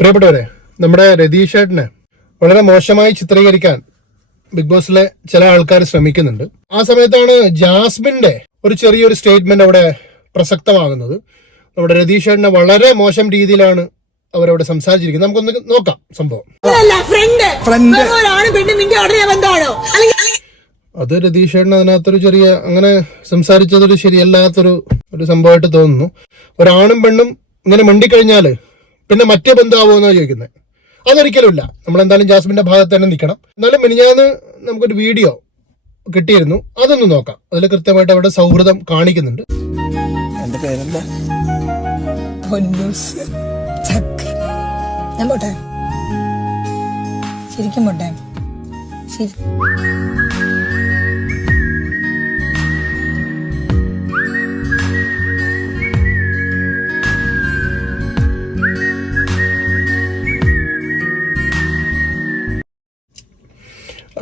പ്രിയപ്പെട്ടവരെ നമ്മുടെ രതീഷ് ഏട്ടനെ വളരെ മോശമായി ചിത്രീകരിക്കാൻ ബിഗ് ബോസിലെ ചില ആൾക്കാർ ശ്രമിക്കുന്നുണ്ട്. ആ സമയത്താണ് ജാസ്മിന്റെ ഒരു ചെറിയൊരു സ്റ്റേറ്റ്മെന്റ് അവിടെ പ്രസക്തമാകുന്നത്. നമ്മുടെ രതീഷ് ഏട്ടനെ വളരെ മോശം രീതിയിലാണ് അവരവിടെ സംസാരിച്ചിരിക്കുന്നത്. നമുക്കൊന്ന് നോക്കാം സംഭവം. അല്ല ഫ്രണ്ട് ഫ്രണ്ട് ഒരാണ് പെണ്ണും നിന്റെ ഉടനെ ബന്ധമാണോ? അല്ലെങ്കിൽ അത് രതീഷ് ഏട്ടൻ അതിനകത്തൊരു ചെറിയ അങ്ങനെ സംസാരിച്ചതൊരു ശരിയല്ലാത്തൊരു ഒരു സംഭവമായിട്ട് തോന്നുന്നു. ഒരാണും പെണ്ണും ഇങ്ങനെ മിണ്ടിക്കഴിഞ്ഞാൽ പിന്നെ മറ്റേ ബന്ധുവാകുമോ എന്നാണ് ചോദിക്കുന്നത് അതൊരിക്കലും ഇല്ല നമ്മൾ എന്തായാലും ജാസ്മിന്റെ ഭാഗത്ത് തന്നെ നിൽക്കണം എന്നാലും മിനിഞ്ഞാന്ന് നമുക്കൊരു വീഡിയോ കിട്ടിയിരുന്നു. അതൊന്ന് നോക്കാം. അതിൽ കൃത്യമായിട്ട് അവിടെ സൗഹൃദം കാണിക്കുന്നുണ്ട്. പേരെന്താ? ശരിക്കും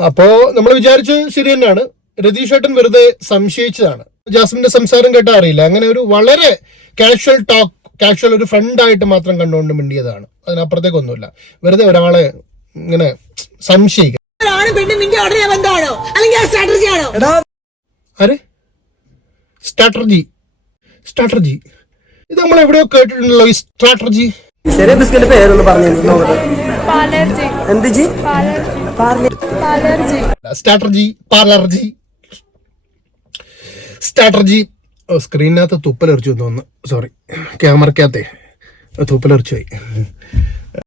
അപ്പോ നമ്മൾ വിചാരിച്ച് ശരി തന്നെയാണ്. രതീഷ് ഏട്ടൻ വെറുതെ സംശയിച്ചതാണ്. ജാസ്മിന്റെ സംസാരം കേട്ടാ അറിയില്ല. അങ്ങനെ ഒരു വളരെ കാഷ്വൽ ടോക്ക് കാഷ്വൽ ഒരു ഫ്രണ്ട് ആയിട്ട് മാത്രം കണ്ടുകൊണ്ട് മിണ്ടിയതാണ്. അതിനപ്പുറത്തേക്കൊന്നുമില്ല വെറുതെ ഒരാളെ ഇങ്ങനെ സംശയിക്കുക ഒരാണ് പെണ്ണും നിന്റെ ഉടനെ ബന്ധമാണോ അല്ലെങ്കിൽ സ്ട്രാറ്റജി ആണോ? എടാ ആരെ? സ്ട്രാറ്റജി സ്ട്രാറ്റജി ഇത് നമ്മൾ എവിടെയോ കേട്ടിട്ടുണ്ടല്ലോ ഈ സ്ട്രാറ്റർജി പേരൊന്ന് പറഞ്ഞു എന്ത് ജി? സ്ട്രാറ്റജി പാർലർജി സ്ട്രാറ്റജി സ്ക്രീനിനകത്ത് തുപ്പലെറിച്ചു എന്ന് തോന്നുന്നു. സോറി ക്യാമറക്കകത്തെ തുപ്പലെറിച്ചു പോയി